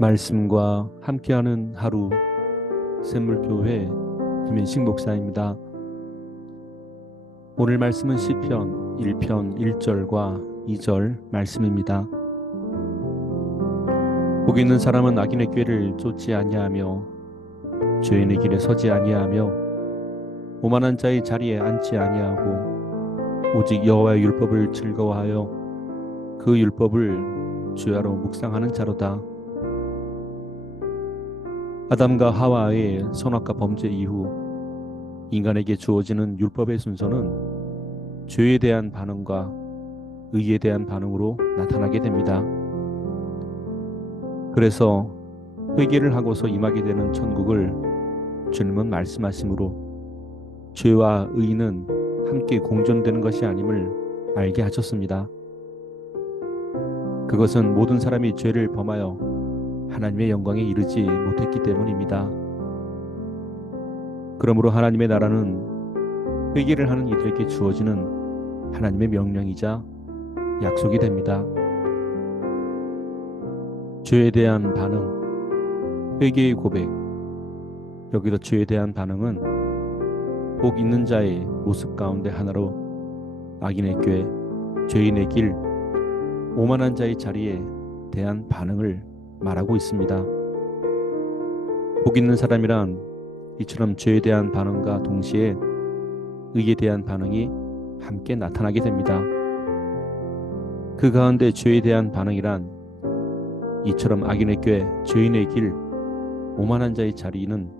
말씀과 함께하는 하루 샘물교회 김인식 목사입니다. 오늘 말씀은 시편 1편 1절과 2절 말씀입니다. 복 있는 사람은 악인의 꾀를 쫓지 아니하며 죄인의 길에 서지 아니하며 오만한 자의 자리에 앉지 아니하고 오직 여호와의 율법을 즐거워하여 그 율법을 주야로 묵상하는 자로다. 아담과 하와의 선악과 범죄 이후 인간에게 주어지는 율법의 순서는 죄에 대한 반응과 의에 대한 반응으로 나타나게 됩니다. 그래서 회개를 하고서 임하게 되는 천국을 주님은 말씀하심으로 죄와 의는 함께 공존되는 것이 아님을 알게 하셨습니다. 그것은 모든 사람이 죄를 범하여 하나님의 영광에 이르지 못했기 때문입니다. 그러므로 하나님의 나라는 회개를 하는 이들에게 주어지는 하나님의 명령이자 약속이 됩니다. 죄에 대한 반응, 회개의 고백, 여기서 죄에 대한 반응은 복 있는 자의 모습 가운데 하나로 악인의 꾀, 죄인의 길, 오만한 자의 자리에 대한 반응을 말하고 있습니다. 복 있는 사람이란 이처럼 죄에 대한 반응과 동시에 의에 대한 반응이 함께 나타나게 됩니다. 그 가운데 죄에 대한 반응이란 이처럼 악인의 꾀, 죄인의 길, 오만한 자의 자리는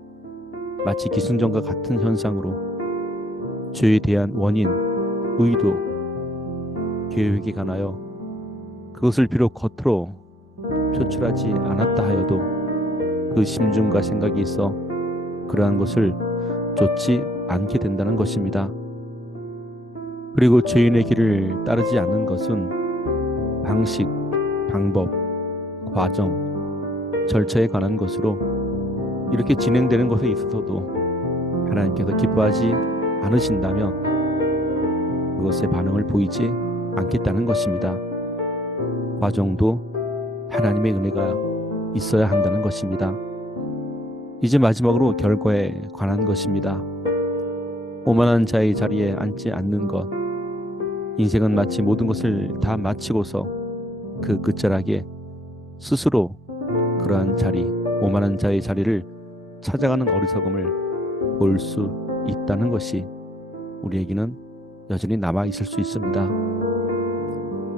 마치 기승전과 같은 현상으로 죄에 대한 원인, 의도, 계획에 관하여 그것을 비록 겉으로 표출하지 않았다 하여도 그 심중과 생각이 있어 그러한 것을 좇지 않게 된다는 것입니다. 그리고 죄인의 길을 따르지 않는 것은 방식, 방법, 과정, 절차에 관한 것으로 이렇게 진행되는 것에 있어서도 하나님께서 기뻐하지 않으신다면 그것의 반응을 보이지 않겠다는 것입니다. 과정도 하나님의 은혜가 있어야 한다는 것입니다. 이제 마지막으로 결과에 관한 것입니다. 오만한 자의 자리에 앉지 않는 것. 인생은 마치 모든 것을 다 마치고서 그 끝자락에 스스로 그러한 자리, 오만한 자의 자리를 찾아가는 어리석음을 볼 수 있다는 것이 우리에게는 여전히 남아 있을 수 있습니다.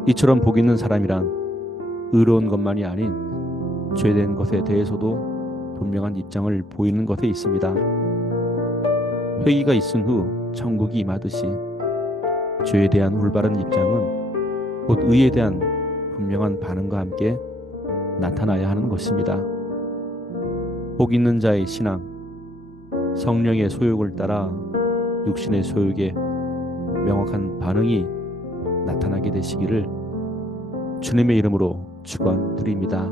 이처럼 복 있는 사람이란 의로운 것만이 아닌 죄된 것에 대해서도 분명한 입장을 보이는 것에 있습니다. 회개가 있은 후 천국이 임하듯이 죄에 대한 올바른 입장은 곧 의에 대한 분명한 반응과 함께 나타나야 하는 것입니다. 복 있는 자의 신앙, 성령의 소욕을 따라 육신의 소욕에 명확한 반응이 나타나게 되시기를 주님의 이름으로 축원드립니다.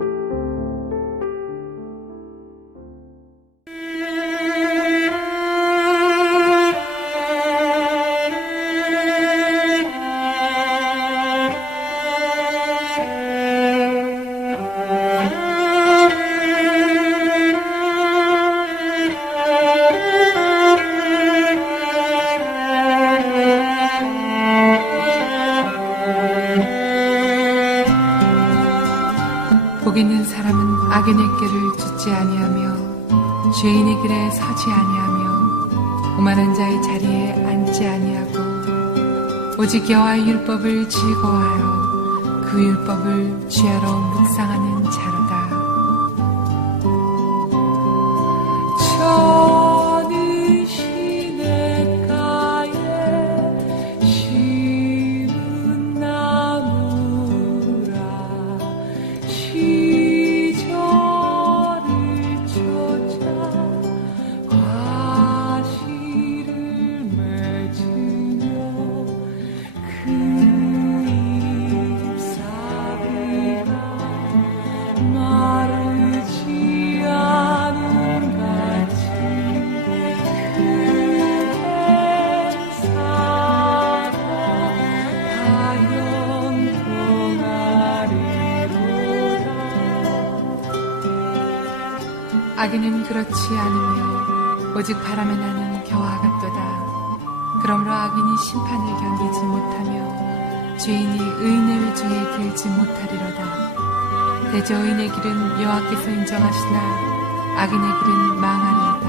복 있는 사람은 악인의 길을 쫓지 아니하며 죄인의 길에 서지 아니하며 오만한 자의 자리에 앉지 아니하고 오직 여호와의 율법을 즐거워하여 그 율법을 주야로 묵상하는 자로다. 저는 시냇가에 심은 나무라 시절을 쫓아 과실을 맺으며 그 잎사귀가 악인은 그렇지 않으며 오직 바람에 나는 겨와 같도다. 그러므로 악인이 심판을 견디지 못하며 죄인이 의인의 외중에 들지 못하리로다. 대저 의인의 길은 여호와께서 인정하시나 악인의 길은 망하리이다.